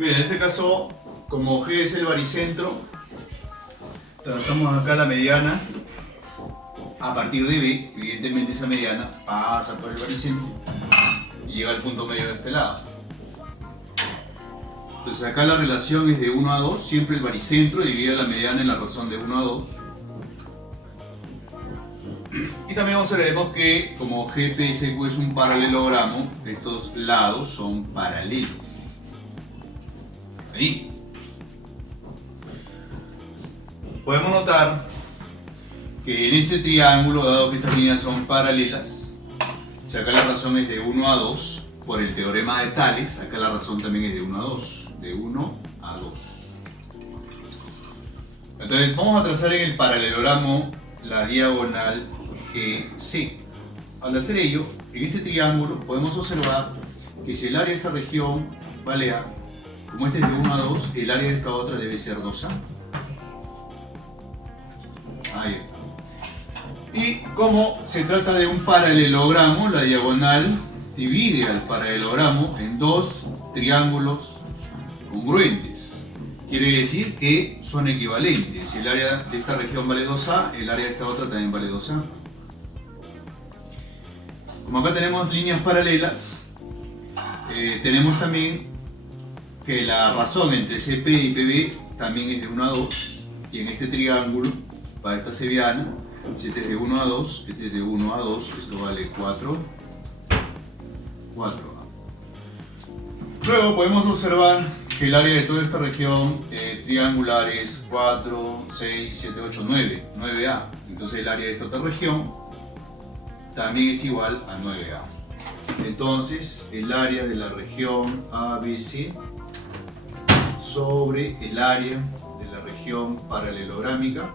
Bien, en este caso, como G es el baricentro, trazamos acá la mediana a partir de B. Evidentemente esa mediana pasa por el baricentro y llega al punto medio de este lado. Entonces acá la relación es de 1 a 2, siempre el baricentro divide la mediana en la razón de 1 a 2. Y también observemos que como GPSQ es un paralelogramo, estos lados son paralelos. Ahí. Podemos notar que en ese triángulo, dado que estas líneas son paralelas, si acá la razón es de 1 a 2, por el teorema de Tales, acá la razón también es de 1 a 2. De 1 a 2. Entonces vamos a trazar en el paralelogramo la diagonal GC. Al hacer ello, en este triángulo podemos observar que si el área de esta región vale A, como este es de 1 a 2, el área de esta otra debe ser 2A. Ahí está. Y como se trata de un paralelogramo, la diagonal divide al paralelogramo en dos triángulos congruentes. Quiere decir que son equivalentes. Si el área de esta región vale 2A, el área de esta otra también vale 2A. Como acá tenemos líneas paralelas, tenemos también que la razón entre CP y PB también es de 1 a 2. Y en este triángulo, para esta seviana, si este es de 1 a 2, este es de 1 a 2, esto vale 4. 4A. Luego podemos observar que el área de toda esta región triangular es 4, 6, 7, 8, 9, 9A. Entonces el área de esta otra región también es igual a 9A. Entonces el área de la región ABC sobre el área de la región paralelográmica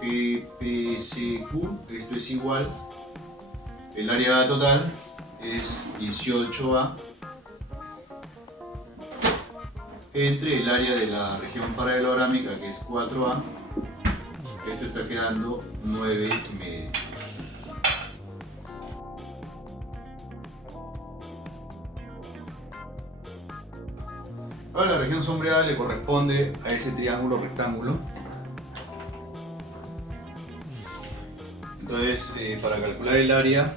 GPSQ, esto es igual, el área total es 18A entre el área de la región paralelográmica, que es 4A, esto está quedando 9 medios. Ahora la región sombreada le corresponde a ese triángulo rectángulo. Entonces, para calcular el área,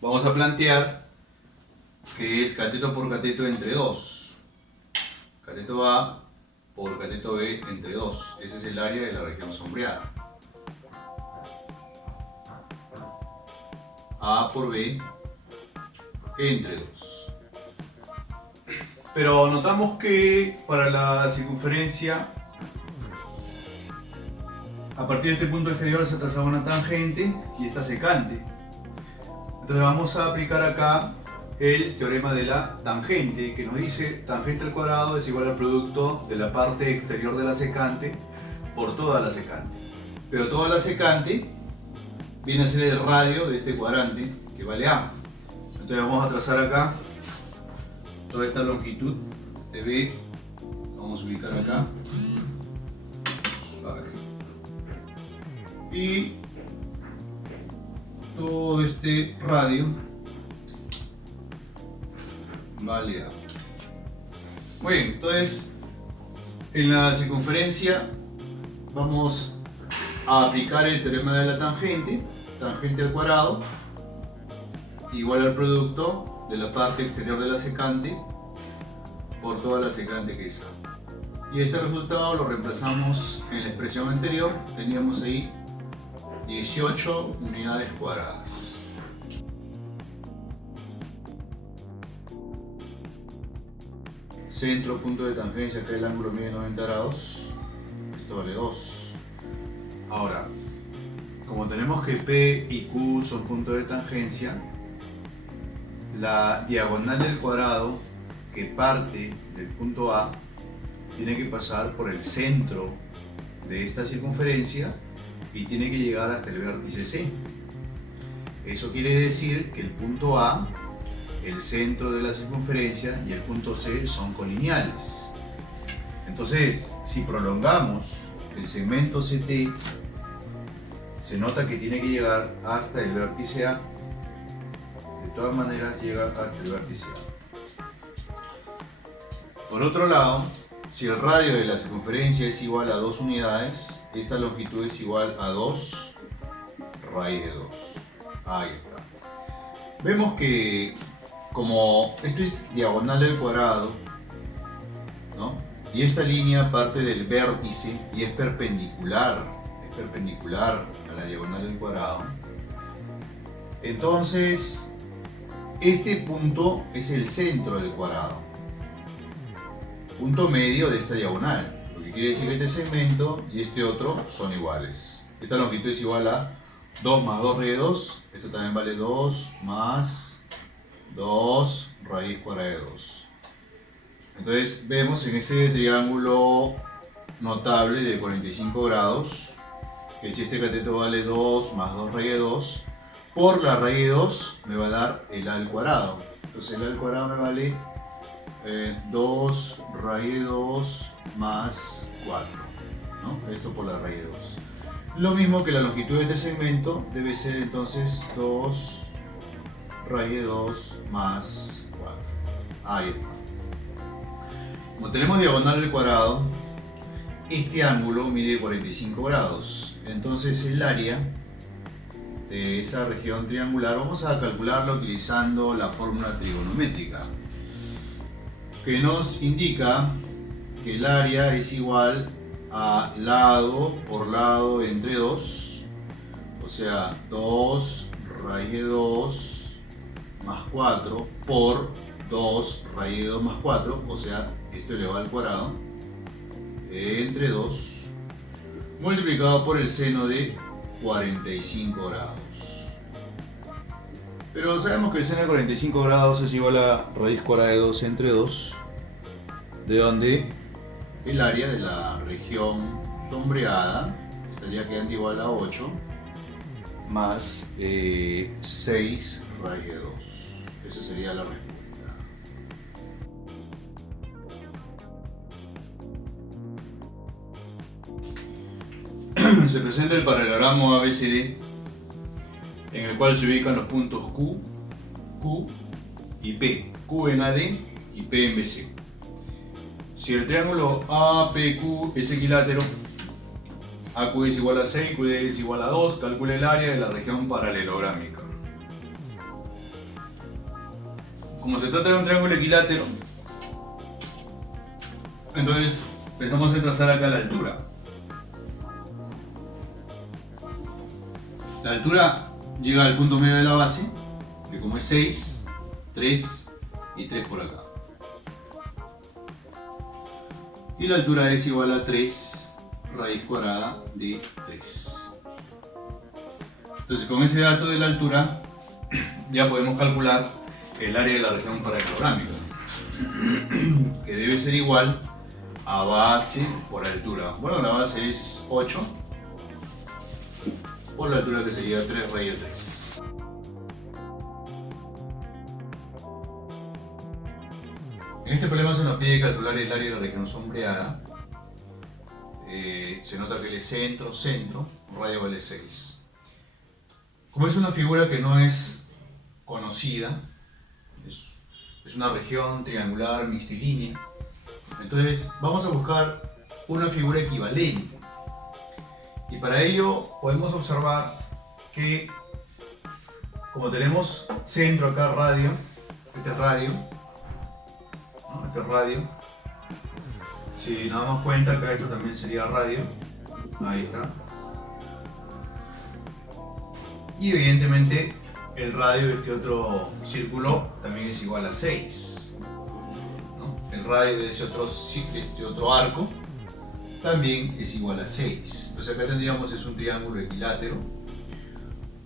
vamos a plantear que es cateto por cateto entre 2. Cateto A por cateto B entre 2. Ese es el área de la región sombreada. A por B entre 2. Pero notamos que para la circunferencia, a partir de este punto exterior se trazaba una tangente y esta secante. Entonces vamos a aplicar acá el teorema de la tangente, que nos dice tangente al cuadrado es igual al producto de la parte exterior de la secante por toda la secante. Pero toda la secante viene a ser el radio de este cuadrante, que vale A. Entonces vamos a trazar acá toda esta longitud de B. Vamos a ubicar acá. Suave. Y todo este radio vale A. Muy bien, entonces en la circunferencia vamos a aplicar el teorema de la tangente. Tangente al cuadrado igual al producto de la parte exterior de la secante por toda la secante que es A. Y este resultado lo reemplazamos en la expresión anterior. Teníamos ahí 18 unidades cuadradas. Centro, punto de tangencia, acá el ángulo mide 90 grados. Esto vale 2. Ahora, como tenemos que P y Q son puntos de tangencia, la diagonal del cuadrado que parte del punto A tiene que pasar por el centro de esta circunferencia y tiene que llegar hasta el vértice C. Eso quiere decir que el punto A, el centro de la circunferencia, y el punto C son colineales. Entonces, si prolongamos el segmento CT, se nota que tiene que llegar hasta el vértice A todas maneras llega hasta el vértice A. Por otro lado, si el radio de la circunferencia es igual a 2 unidades, esta longitud es igual a 2 raíz de 2. Ahí está. Vemos que como esto es diagonal al cuadrado, ¿no? Y esta línea parte del vértice y es perpendicular a la diagonal del cuadrado. Entonces, este punto es el centro del cuadrado, punto medio de esta diagonal, lo que quiere decir que este segmento y este otro son iguales. Esta longitud es igual a 2 más 2 raíz de 2, esto también vale 2 más 2 raíz cuadrada de 2. Entonces vemos en ese triángulo notable de 45 grados que si este cateto vale 2 más 2 raíz de 2, por la raíz de 2 me va a dar el a al cuadrado. Entonces el a al cuadrado me vale 2 raíz de 2 más 4, ¿no? Esto por la raíz de 2. Lo mismo que la longitud de este segmento debe ser entonces 2 raíz de 2 más 4. Ahí está. Como tenemos diagonal al cuadrado, este ángulo mide 45 grados. Entonces el área de esa región triangular vamos a calcularla utilizando la fórmula trigonométrica, que nos indica que el área es igual a lado por lado entre 2, o sea 2 raíz de 2 más 4 por 2 raíz de 2 más 4, o sea esto elevado al cuadrado, entre 2, multiplicado por el seno de 45 grados. Pero sabemos que el seno de 45 grados es igual a raíz cuadrada de 2 entre 2, de donde el área de la región sombreada estaría quedando igual a 8 más 6 raíz de 2. Esa sería la respuesta. Se presenta el paralelogramo ABCD, en el cual se ubican los puntos Q, Q y P, Q en AD y P en BC. Si el triángulo APQ es equilátero, AQ es igual a 6, QD es igual a 2, calcule el área de la región paralelográmica. Como se trata de un triángulo equilátero, entonces empezamos a trazar acá la altura. La altura llega al punto medio de la base, que como es 6, 3 y 3 por acá. Y la altura es igual a 3 raíz cuadrada de 3. Entonces con ese dato de la altura ya podemos calcular el área de la región paralelográmica, que debe ser igual a base por altura. Bueno, la base es 8 por la altura, que sería 3 raíz de 3. En este problema se nos pide calcular el área de la región sombreada. Se nota que el centro, radio vale 6. Como es una figura que no es conocida, es una región triangular mixtilínea, entonces vamos a buscar una figura equivalente. Y para ello podemos observar que, como tenemos centro acá, radio, este es radio, ¿no? Este es radio. Si nos damos cuenta, acá esto también sería radio. Ahí está. Y evidentemente el radio de este otro círculo también es igual a 6, ¿no? El radio de este otro arco también es igual a 6. Entonces acá tendríamos un triángulo equilátero,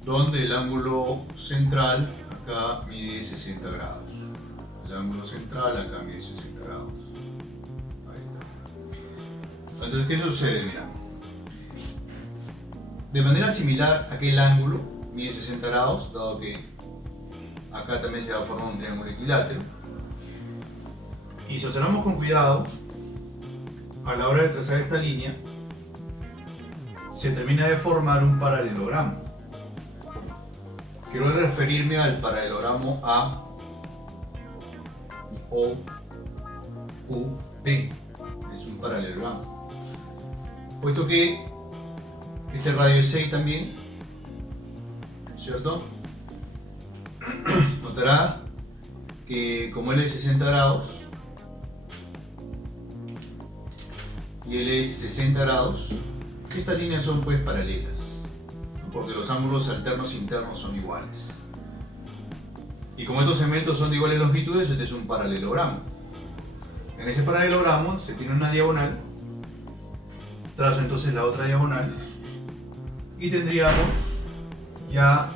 donde el ángulo central acá mide 60 grados. El ángulo central acá mide 60 grados. Ahí está. Entonces, ¿qué sucede? Mira, de manera similar, aquel ángulo mide 60 grados, dado que acá también se va a formar un triángulo equilátero. Y si observamos con cuidado, a la hora de trazar esta línea, se termina de formar un paralelogramo. quiero referirme al paralelogramo A O U B. Es un paralelogramo. Puesto que este radio es 6 también, ¿cierto? Notará que como él es 60 grados y él es 60 grados, estas líneas son pues paralelas, porque los ángulos alternos internos son iguales. Y como estos segmentos son de iguales longitudes, este es un paralelogramo. En ese paralelogramo se tiene una diagonal, trazo entonces la otra diagonal y tendríamos ya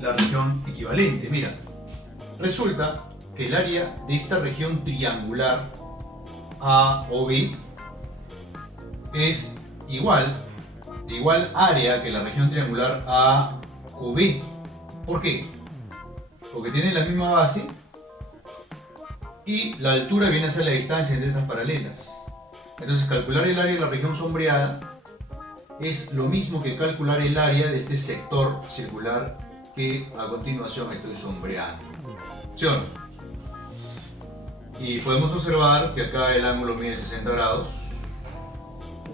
la región equivalente. Mira, resulta que el área de esta región triangular AOB es igual, de igual área que la región triangular AOB. ¿Por qué? Porque tienen la misma base y la altura viene a ser la distancia entre estas paralelas. Entonces calcular el área de la región sombreada es lo mismo que calcular el área de este sector circular que a continuación estoy sombreando. ¿Sí o no? Y podemos observar que acá el ángulo mide 60 grados,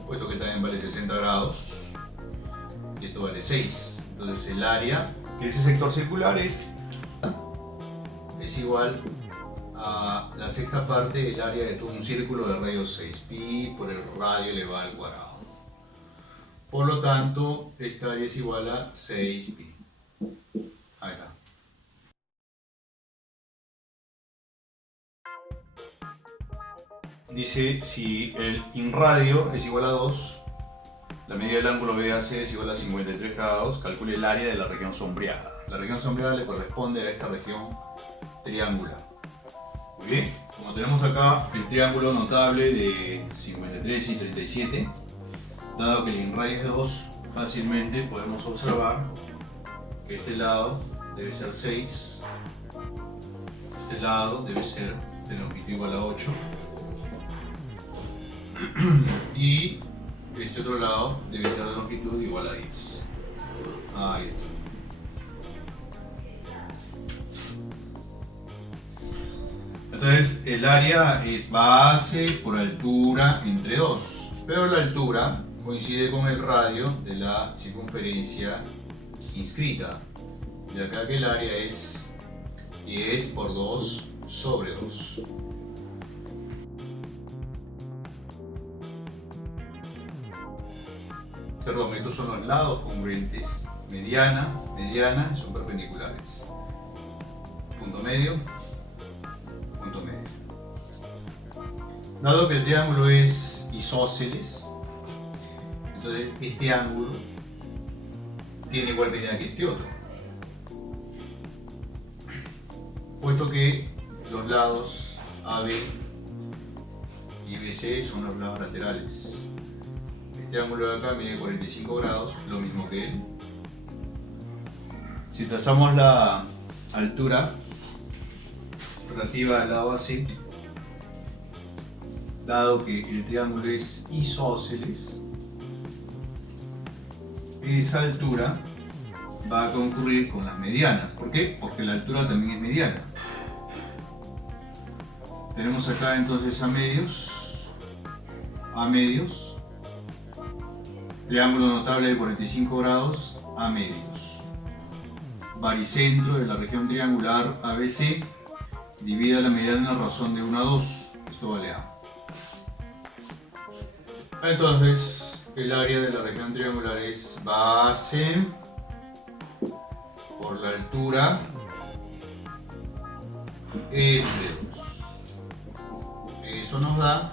puesto que también vale 60 grados, y esto vale 6. Entonces el área de ese sector circular es igual a la sexta parte del área de todo un círculo de radio 6, pi por el radio elevado al cuadrado. Por lo tanto, esta área es igual a 6pi. Ahí está. Dice, si el inradio es igual a 2, la medida del ángulo BAC es igual a 53 grados, calcule el área de la región sombreada. La región sombreada le corresponde a esta región triangular. Muy bien, como tenemos acá el triángulo notable de 53 y 37, dado que el inradio es 2, fácilmente podemos observar que este lado debe ser 6, este lado debe ser de longitud igual a 8 y este otro lado debe ser de longitud igual a 10. Ahí está. Entonces el área es base por altura entre 2, pero la altura coincide con el radio de la circunferencia inscrita. De acá que el área es 10 por 2 sobre 2. Perdón, estos son los lados congruentes. Mediana, mediana, son perpendiculares. Punto medio, punto medio. Dado que el triángulo es isósceles, entonces este ángulo tiene igual medida que este otro. Puesto que los lados AB y BC son los lados laterales. Este ángulo de acá mide 45 grados, lo mismo que él. Si trazamos la altura relativa al lado AC, dado que el triángulo es isósceles, esa altura va a concurrir con las medianas. ¿Por qué? Porque la altura también es mediana. Tenemos acá entonces a medios, triángulo notable de 45 grados, a medios. Baricentro de la región triangular ABC, divida la mediana en la razón de 1 a 2, esto vale A. Entonces el área de la región triangular es base por la altura entre 2. Eso nos da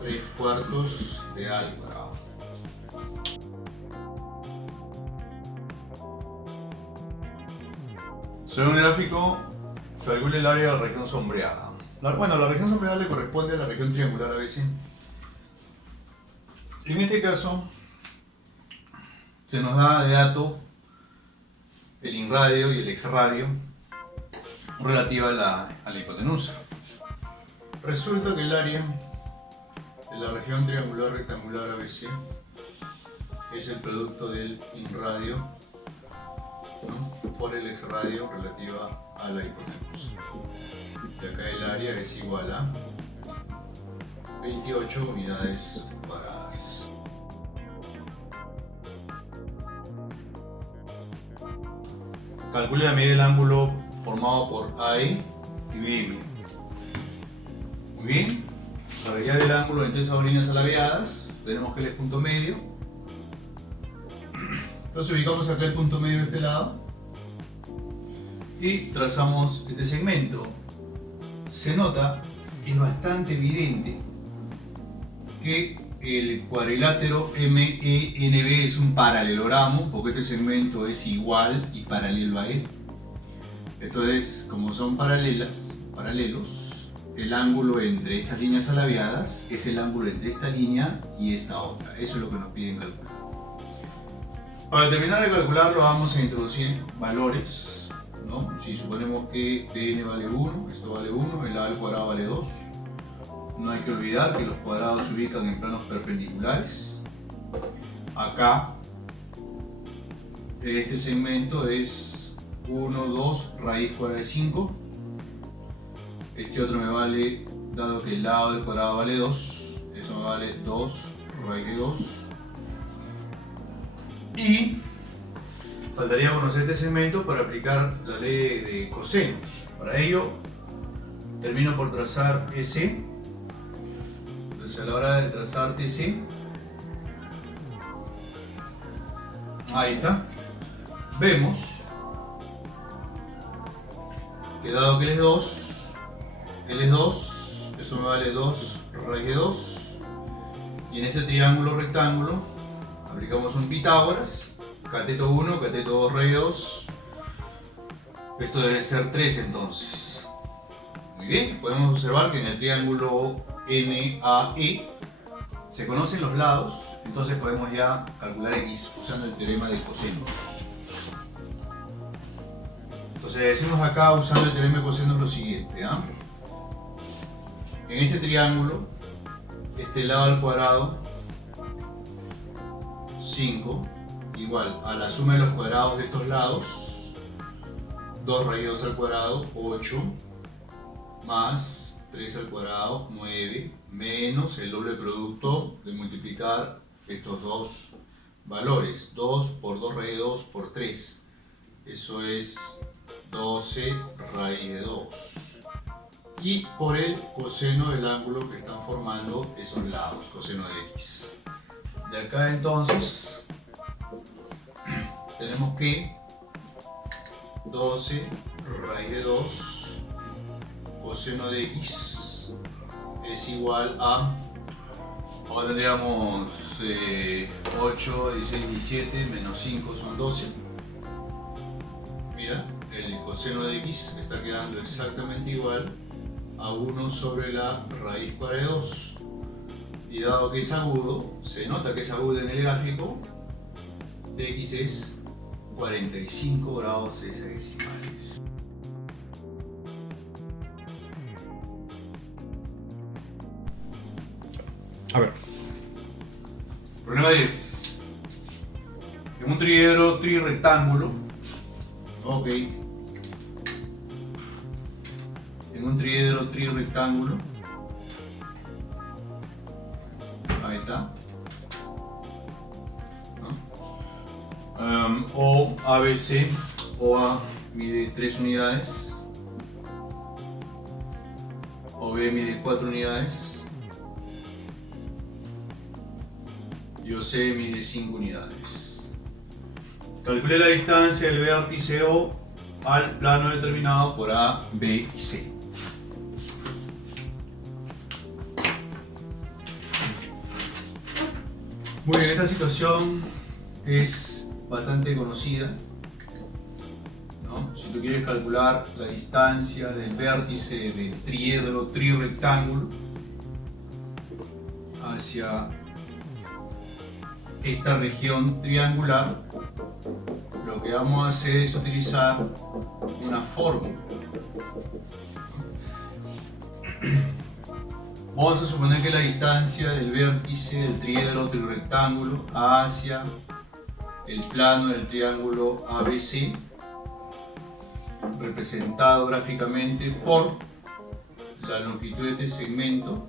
3/4 de A al cuadrado. Según el gráfico, calcule el área de la región sombreada. Bueno, la región sombreada le corresponde a la región triangular ABC. En este caso, se nos da de dato el inradio y el exradio relativa a la hipotenusa. Resulta que el área de la región triangular rectangular ABC es el producto del inradio ¿no? Por el exradio relativa a la hipotenusa. Y acá el área es igual a 28 unidades cuadradas. Calcule la medida del ángulo formado por AE y BM. Muy bien, para hallar el ángulo entre esas dos líneas alabeadas, tenemos que el punto medio. Entonces ubicamos acá el punto medio de este lado y trazamos este segmento. Se nota, es bastante evidente que el cuadrilátero MENB es un paralelogramo porque este segmento es igual y paralelo a él. Entonces, como son paralelos, el ángulo entre estas líneas alabeadas es el ángulo entre esta línea y esta otra. Eso es lo que nos piden calcular. Para terminar de calcularlo vamos a introducir valores, ¿no? Si suponemos que Pn vale 1, esto vale 1, el a al cuadrado vale 2. No hay que olvidar que los cuadrados se ubican en planos perpendiculares. Acá, este segmento es 1, 2, raíz cuadrada de 5. Este otro me vale, dado que el lado del cuadrado vale 2, eso me vale 2 raíz de 2. Y faltaría conocer este segmento para aplicar la ley de cosenos. Para ello, termino por trazar S. Entonces, a la hora de trazar TC, ahí está, vemos que dado que él es 2, eso me vale 2 raíz de 2, y en ese triángulo rectángulo aplicamos un Pitágoras, cateto 1, cateto 2 raíz de 2, esto debe ser 3 entonces. Muy bien, podemos observar que en el triángulo NAE se conocen los lados, entonces podemos ya calcular X usando el teorema de cosenos. Entonces decimos acá usando el teorema de cosenos lo siguiente, ¿eh? En este triángulo, este lado al cuadrado 5 igual a la suma de los cuadrados de estos lados, 2 raíz de 2 al cuadrado 8 más 3 al cuadrado 9 menos el doble producto de multiplicar estos dos valores, 2 por 2 raíz de 2 por 3, eso es 12 raíz de 2, y por el coseno del ángulo que están formando esos lados, coseno de X. De acá entonces tenemos que 12 raíz de 2 coseno de X es igual a, ahora tendríamos 8, 16, 17 menos 5 son 12. Mira, el coseno de X está quedando exactamente igual a 1 sobre la raíz cuadrada de 2. Y dado que es agudo, se nota que es agudo en el gráfico, X es 45 grados hexadecimales. A ver. Problema 10. En un triedro trirectángulo. Ok. En un triedro trirectángulo. Ahí está. ¿No? O ABC. OA mide 3 unidades. OB mide 4 unidades. Y OC mide 5 unidades. Calcule la distancia del vértice O al plano determinado por A, B y C. Muy bien, esta situación es bastante conocida, ¿no? Si tú quieres calcular la distancia del vértice del triedro trirectángulo hacia esta región triangular, lo que vamos a hacer es utilizar una fórmula. Vamos a suponer que la distancia del vértice del triedro trirectángulo hacia el plano del triángulo ABC representado gráficamente por la longitud de este segmento.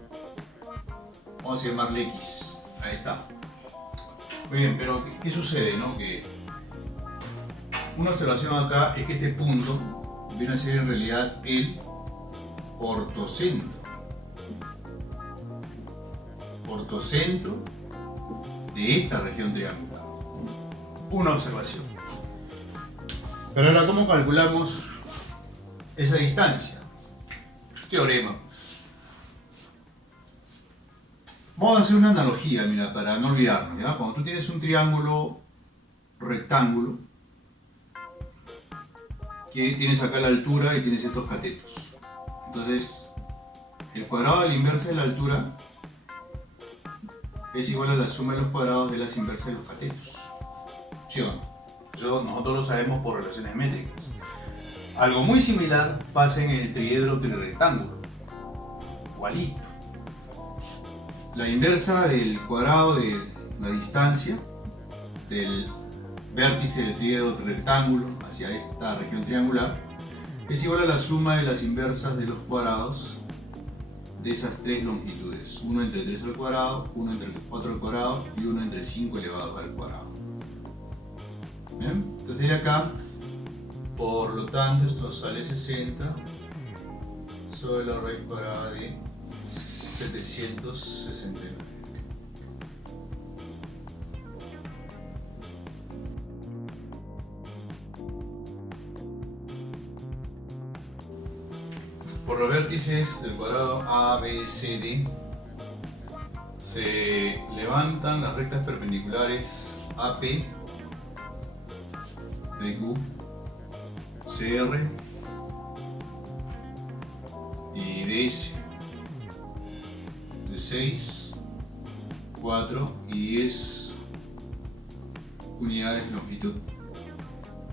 Vamos a llamarle X. Ahí está. Muy bien, pero ¿qué sucede, no? Que una observación acá es que este punto viene a ser en realidad el ortocentro. Ortocentro de esta región triangular. Una observación. Pero ahora, ¿cómo calculamos esa distancia? Teorema. Vamos a hacer una analogía, mira, para no olvidarnos, ¿ya? Cuando tú tienes un triángulo rectángulo, que tienes acá la altura y tienes estos catetos. Entonces, el cuadrado de la inversa de la altura es igual a la suma de los cuadrados de las inversas de los catetos. ¿Sí o no? Eso nosotros lo sabemos por relaciones métricas. Algo muy similar pasa en el triedro trirectángulo. Igualito. La inversa del cuadrado de la distancia del vértice del triedro trirectángulo hacia esta región triangular es igual a la suma de las inversas de los cuadrados de esas tres longitudes. 1 entre 3 al cuadrado, 1 entre 4 al cuadrado y 1 entre 5 elevado al cuadrado. ¿Bien? Entonces de acá, por lo tanto, esto sale 60 sobre la raíz cuadrada de 769. Por los vértices del cuadrado A, B, C, D se levantan las rectas perpendiculares AP, PQ, CR y DS de 6, 4 y 10 unidades de longitud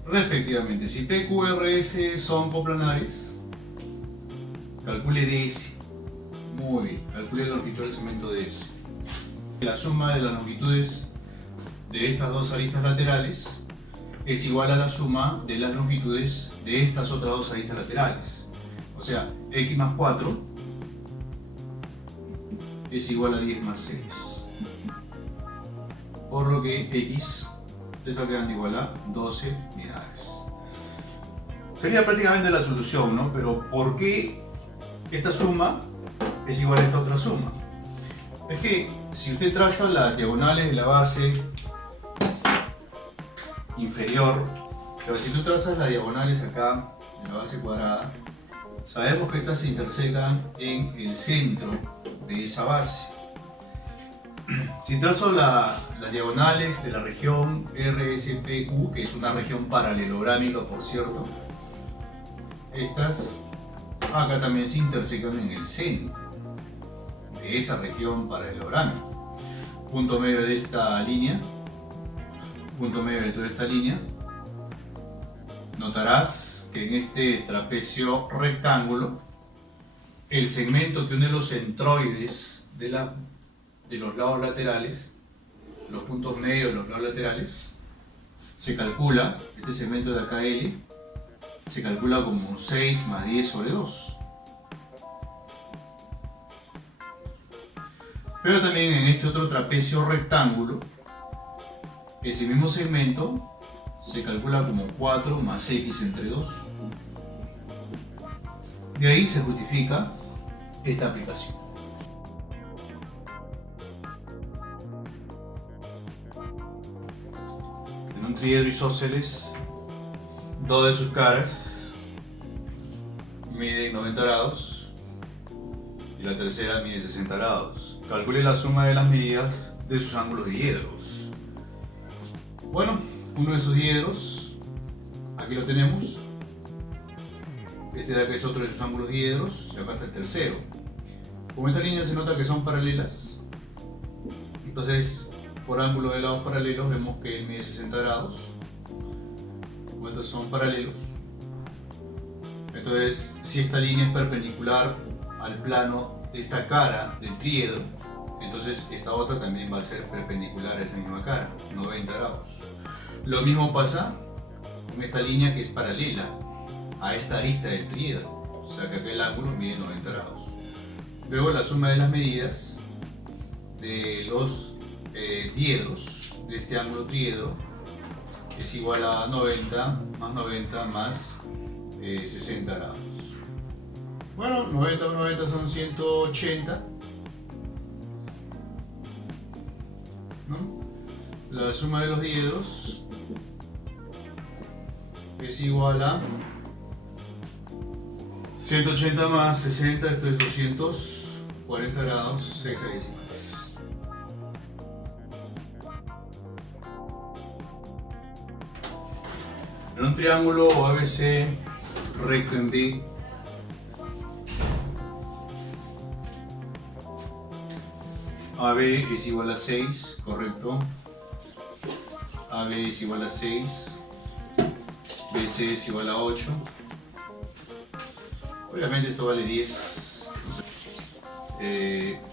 respectivamente. Si PQRS son coplanares, calcule DS. Muy bien, calcule la longitud del segmento DS. La suma de las longitudes de estas dos aristas laterales es igual a la suma de las longitudes de estas otras dos aristas laterales. O sea, X más 4 es igual a 10 más 6. Por lo que X está quedando igual a 12 unidades. Sería prácticamente la solución, ¿no? Pero ¿por qué esta suma es igual a esta otra suma? Es que si usted traza las diagonales de la base inferior, pero si tú trazas las diagonales acá en la base cuadrada, sabemos que estas se intersecan en el centro de esa base. Si trazo las diagonales de la región RSPQ, que es una región paralelográmica por cierto, estas acá también se intersecan en el centro de esa región paralelográmica. Punto medio de esta línea, punto medio de toda esta línea. Notarás que en este trapecio rectángulo el segmento que une los centroides de los lados laterales, los puntos medios de los lados laterales, se calcula, este segmento de acá L, se calcula como 6 más 10 sobre 2. Pero también en este otro trapecio rectángulo, ese mismo segmento se calcula como 4 más x entre 2. De ahí se justifica esta aplicación. En un triedro isósceles, dos de sus caras miden 90 grados y la tercera mide 60 grados. Calcule la suma de las medidas de sus ángulos diedros. Bueno, uno de esos diedros, aquí lo tenemos. Este de acá es otro de sus ángulos diedros y acá está el tercero. Como esta línea se nota que son paralelas, entonces por ángulo de lados paralelos vemos que él mide 60 grados. Como estos son paralelos, entonces si esta línea es perpendicular al plano de esta cara del triedro, entonces esta otra también va a ser perpendicular a esa misma cara, 90 grados. Lo mismo pasa con esta línea que es paralela a esta arista del triedro. O sea que acá el ángulo mide 90 grados. Luego la suma de las medidas de los diedros de este ángulo triedro es igual a 90 más 60 grados. Bueno, 90 más 90 son 180. ¿No? La suma de los diedros es igual a 180 más 60, esto es 240 grados hexadecimales. En un triángulo ABC recto en B, AB es igual a 6, correcto. AB es igual a 6, BC es igual a 8. Obviamente esto vale 10.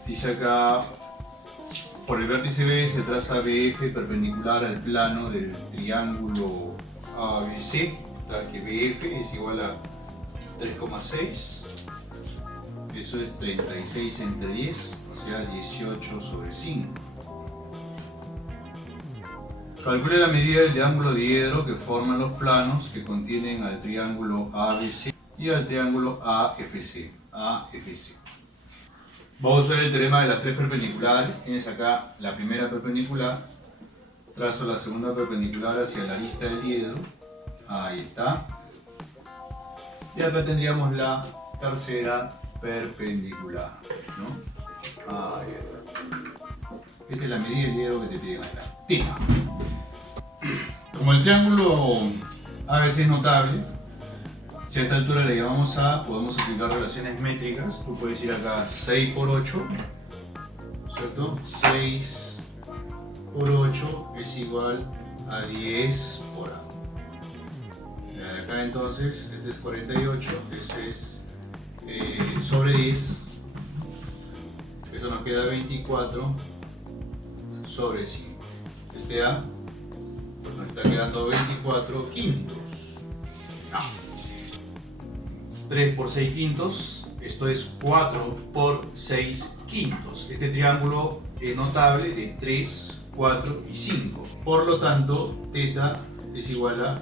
Dice acá, por el vértice B se traza BF perpendicular al plano del triángulo ABC, tal que BF es igual a 3,6. Eso es 36 entre 10, o sea 18 sobre 5. Calcule la medida del ángulo diedro que forman los planos que contienen al triángulo ABC y al triángulo AFC. Vamos a usar el teorema de las tres perpendiculares. Tienes acá la primera perpendicular, trazo la segunda perpendicular hacia la arista del diedro, ahí está, y acá tendríamos la tercera perpendicular, ¿no? Ahí está. Esta es la medida del diedro que te piden acá. Tita. Como el triángulo ABC es notable, si a esta altura le llamamos A, podemos aplicar relaciones métricas. Tú puedes ir acá 6 por 8, ¿cierto? 6 por 8 es igual a 10 por A. Y acá entonces, este es 48, ese es sobre 10. Eso nos queda 24 sobre 5. Este A nos está quedando 24 quintos. 3 por 6 quintos, esto es 4 por 6 quintos. Este triángulo es notable de 3, 4 y 5. Por lo tanto, θ es igual a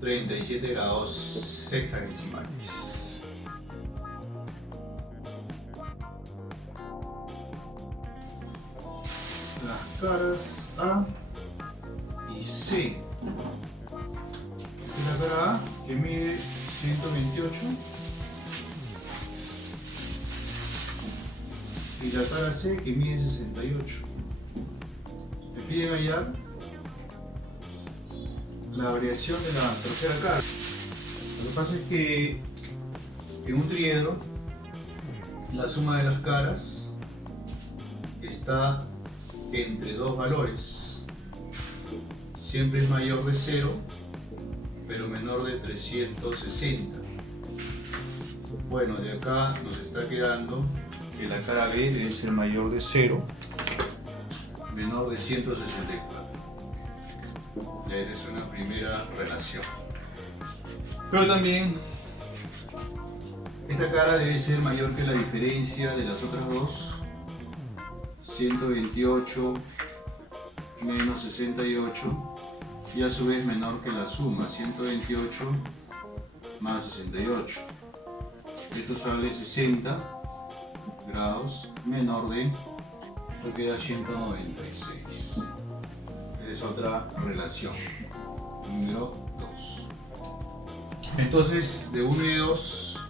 37 grados hexadesimales. Las caras A y C. Esta es la cara A que mide 128 y la cara C que mide 68. Me piden hallar la variación de la tercera cara. Lo que pasa es que en un triedro la suma de las caras está entre dos valores. Siempre es mayor de 0, pero menor de 360. Bueno, de acá nos está quedando que la cara B debe ser mayor de 0, menor de 164. Ya esa es una primera relación. Pero también esta cara debe ser mayor que la diferencia de las otras dos. 128 menos 68 y a su vez menor que la suma 128 más 68. Esto sale 60 grados menor de, esto queda 196. Es otra relación, número 2. Entonces de 1 y 2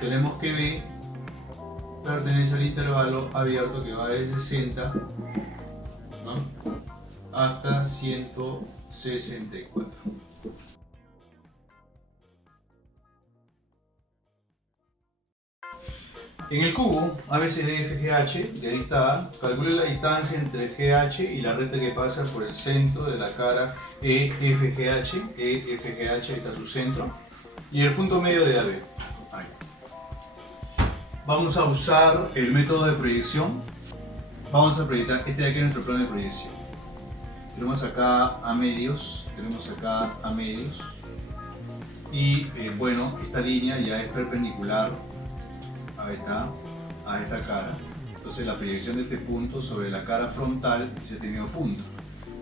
tenemos que B pertenece al intervalo abierto que va de 60, ¿no?, hasta 164. En el cubo ABCDFGH de arista A, calcule la distancia entre GH y la recta que pasa por el centro de la cara EFGH. EFGH está su centro y el punto medio de AB. Ahí. Vamos a usar el método de proyección. Vamos a proyectar, este de aquí es nuestro plano de proyección. tenemos acá a medios, y bueno, esta línea ya es perpendicular a esta cara. Entonces la proyección de este punto sobre la cara frontal es este mismo punto.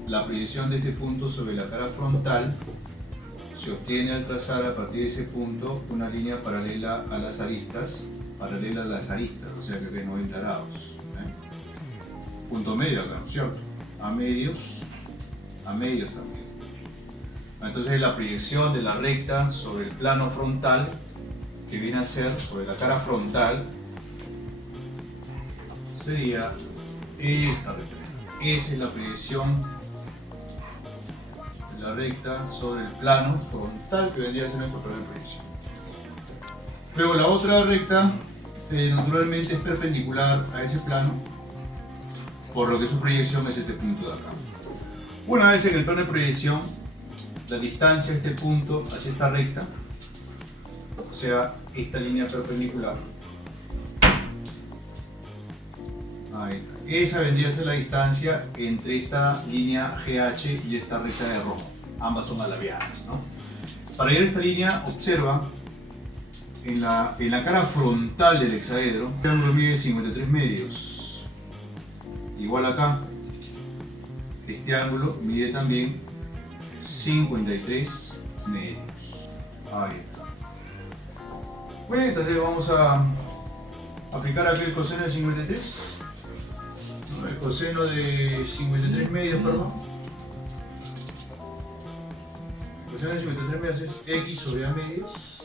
La proyección de este punto sobre la cara frontal se obtiene al trazar a partir de ese punto una línea paralela a las aristas, o sea que de 90 grados. Punto medio acá, ¿no es cierto? A medios también. Entonces la proyección de la recta sobre el plano frontal, que viene a ser sobre la cara frontal, sería esta recta. Esa es la proyección de la recta sobre el plano frontal, que vendría a ser nuestro plano de proyección. Luego la otra recta naturalmente es perpendicular a ese plano, por lo que su proyección es este punto de acá. Una vez en el plano de proyección, la distancia de este punto hacia esta recta, o sea, esta línea perpendicular, ahí, esa vendría a ser la distancia entre esta línea GH y esta recta de rojo. Ambas son alabeadas, ¿no? Para llegar a esta línea, observa en la cara frontal del hexaedro, el ángulo mide 53 medios. Igual acá, este ángulo mide también 53 medios. Ahí está. Bueno, entonces vamos a aplicar aquí el coseno de 53. ¿No? El coseno de 53 medios, perdón. El coseno de 53 medios es x sobre a medios.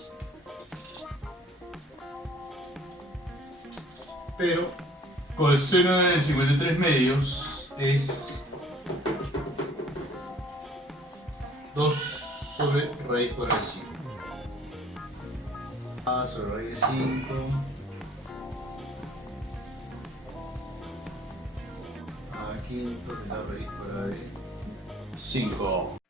Pero coseno de 53 medios es 2 sobre raíz cuadrada de 5. A sobre raíz de 5. A quinto de la raíz cuadrada de 5.